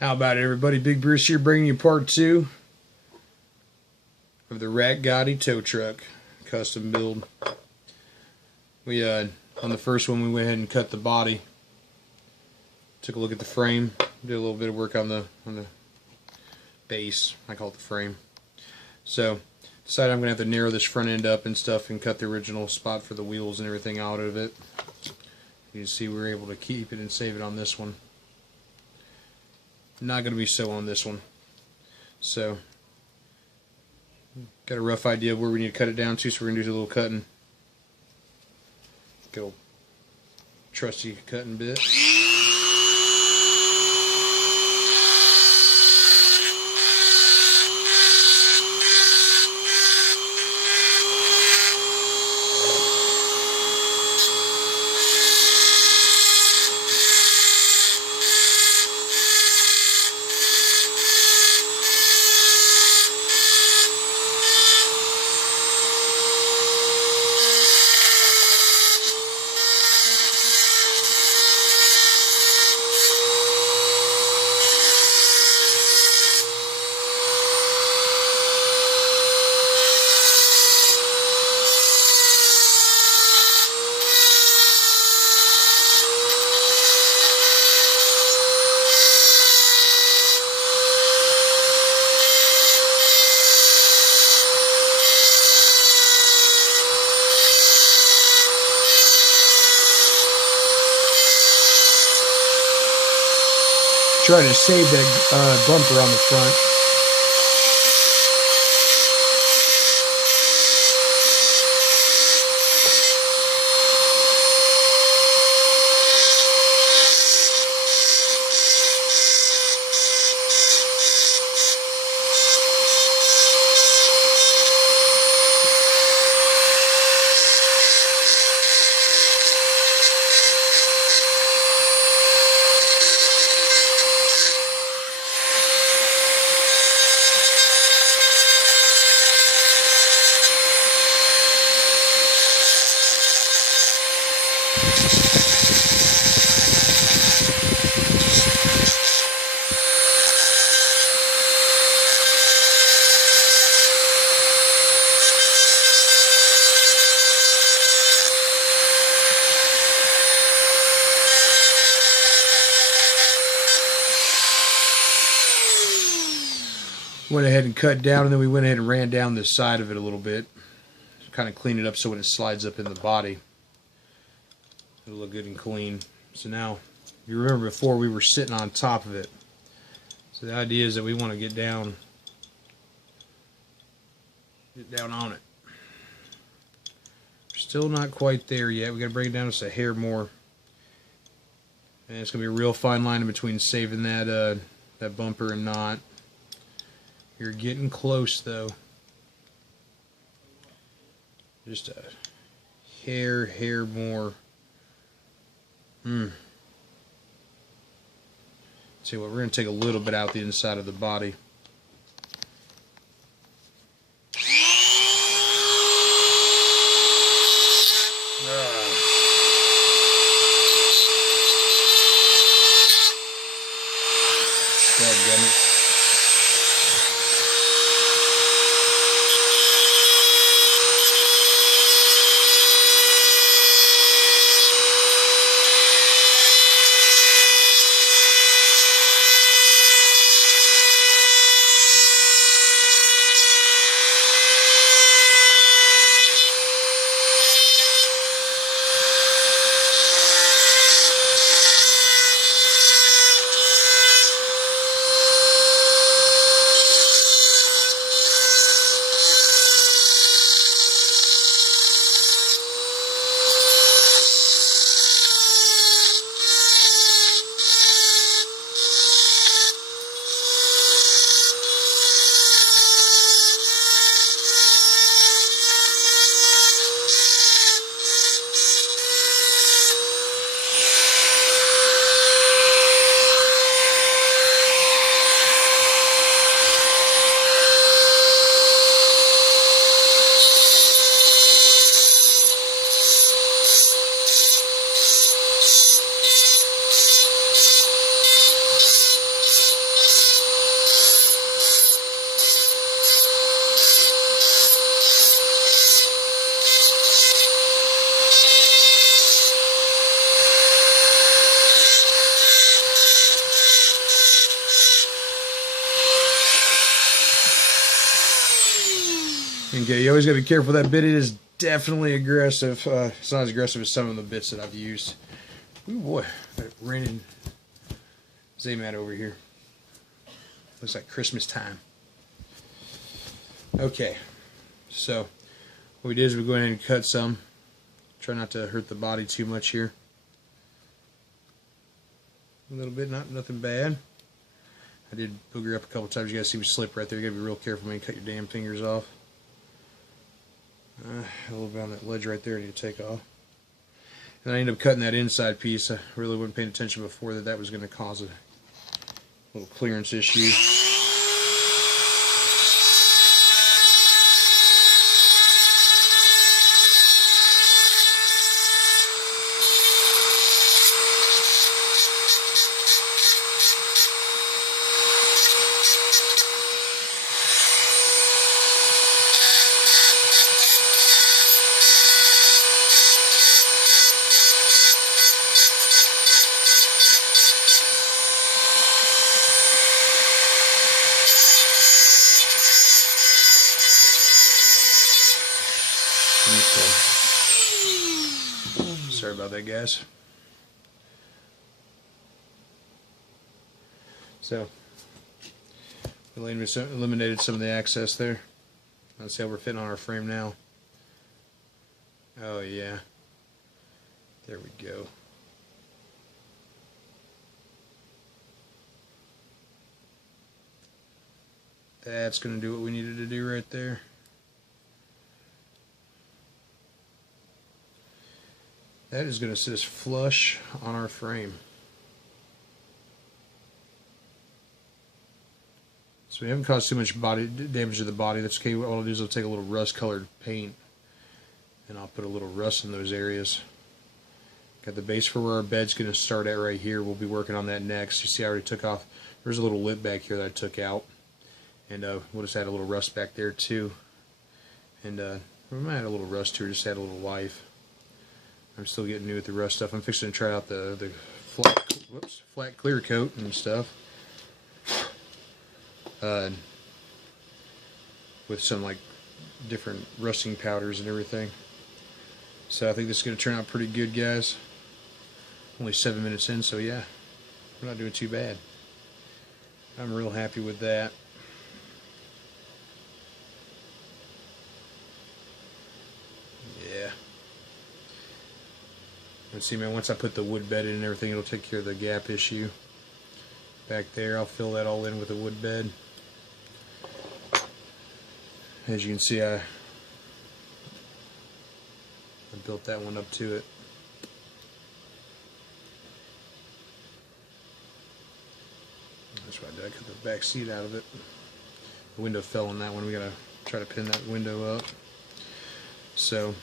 How about it, everybody? Big Bruce here, bringing you part 2 of the Hot Wheel tow truck custom build. We on the first one, we went ahead and cut the body, took a look at the frame, did a little bit of work on the base. I call it the frame. So decided I'm gonna have to narrow this front end up and stuff, and cut the original spot for the wheels and everything out of it. You can see we were able to keep it and save it on this one. Not going to be so on this one. So, got a rough idea of where we need to cut it down to, so we're going to do a little cutting. Good old trusty cutting bit. Trying to save that bumper on the front. Went ahead and cut down, and then we went ahead and ran down this side of it a little bit. Kind of clean it up so when it slides up in the body, it'll look good and clean. So now, you remember before we were sitting on top of it. So the idea is that we want to get down on it. Still not quite there yet. We got to bring it down just a hair more. And it's going to be a real fine line in between saving that that bumper and not. You're getting close though. Just a hair more. See what, we're going to take a little bit out the inside of the body. Dadgummit. Okay, you always got to be careful with that bit. It is definitely aggressive. It's not as aggressive as some of the bits that I've used. Ooh boy, that raining Z-mat over here. Looks like Christmas time. Okay, so what we did is we go ahead and cut some. Try not to hurt the body too much here. A little bit, nothing bad. I did booger up a couple times. You guys see me slip right there. You gotta be real careful when you cut your damn fingers off. A little bit on that ledge right there I need to take off. And I ended up cutting that inside piece. I really wasn't paying attention before that was going to cause a little clearance issue. Sorry about that, guys. So, we eliminated some of the access there. Let's see how we're fitting on our frame now. Oh yeah. There we go. That's going to do what we needed to do right there. That is going to sit us flush on our frame. So we haven't caused too much body damage to the body. That's okay. What I'll do is I'll take a little rust colored paint and I'll put a little rust in those areas. Got the base for where our bed's going to start at right here. We'll be working on that next. You see I already took off. There's a little lip back here that I took out. And we'll just add a little rust back there too. And we might add a little rust to it, just add a little life. I'm still getting new with the rust stuff. I'm fixing to try out the flat clear coat and stuff. With some like different rusting powders and everything. So I think this is going to turn out pretty good, guys. Only 7 minutes in, so yeah, we're not doing too bad. I'm real happy with that. Yeah. Let's see, man, once I put the wood bed in and everything, it'll take care of the gap issue. Back there, I'll fill that all in with a wood bed. As you can see, I built that one up to it. That's what I did. I cut the back seat out of it. The window fell on that one. We gotta try to pin that window up. So,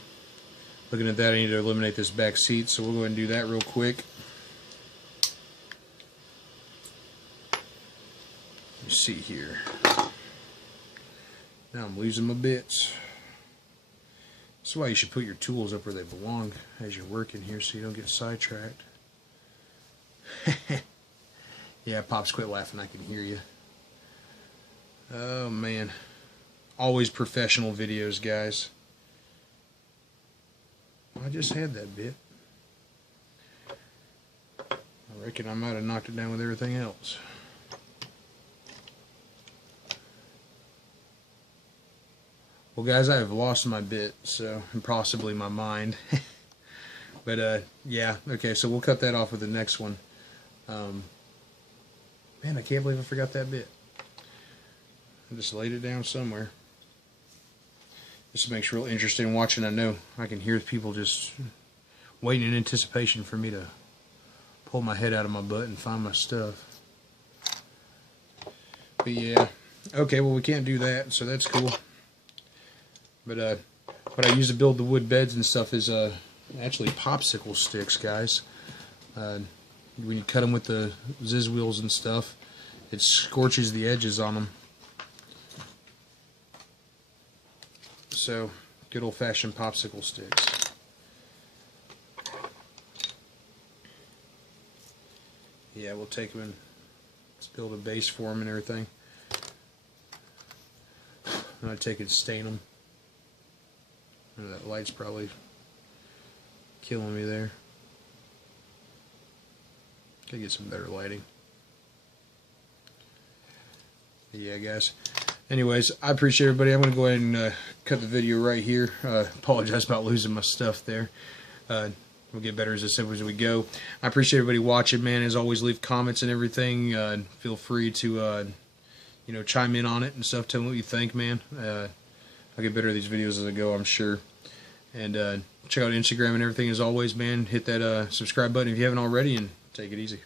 looking at that, I need to eliminate this back seat. So we'll go ahead and do that real quick. Let's see here. Now I'm losing my bits. That's why you should put your tools up where they belong as you're working here so you don't get sidetracked. Yeah, Pops, quit laughing. I can hear you. Oh, man. Always professional videos, guys. I just had that bit. I reckon I might have knocked it down with everything else. Well, guys, I have lost my bit, so, and possibly my mind. But, yeah, okay, so we'll cut that off with the next one. Man, I can't believe I forgot that bit. I just laid it down somewhere. This makes it real interesting watching. I know I can hear people just waiting in anticipation for me to pull my head out of my butt and find my stuff. But, yeah. Okay, well, we can't do that, so that's cool. But what I use to build the wood beds and stuff is actually popsicle sticks, guys. When you cut them with the Ziz wheels and stuff, it scorches the edges on them. So, good old-fashioned popsicle sticks. Yeah, we'll take them and let's build a base for them and everything. And I take it and stain them. That light's probably killing me there. Gotta get some better lighting. Yeah, guys. Anyways, I appreciate everybody. I'm going to go ahead and cut the video right here. Apologize about losing my stuff there. We'll get better, as I said, as we go. I appreciate everybody watching, man. As always, leave comments and everything. Feel free to, you know, chime in on it and stuff. Tell me what you think, man. I'll get better at these videos as I go, I'm sure. And check out Instagram and everything as always, man. Hit that subscribe button if you haven't already, and take it easy.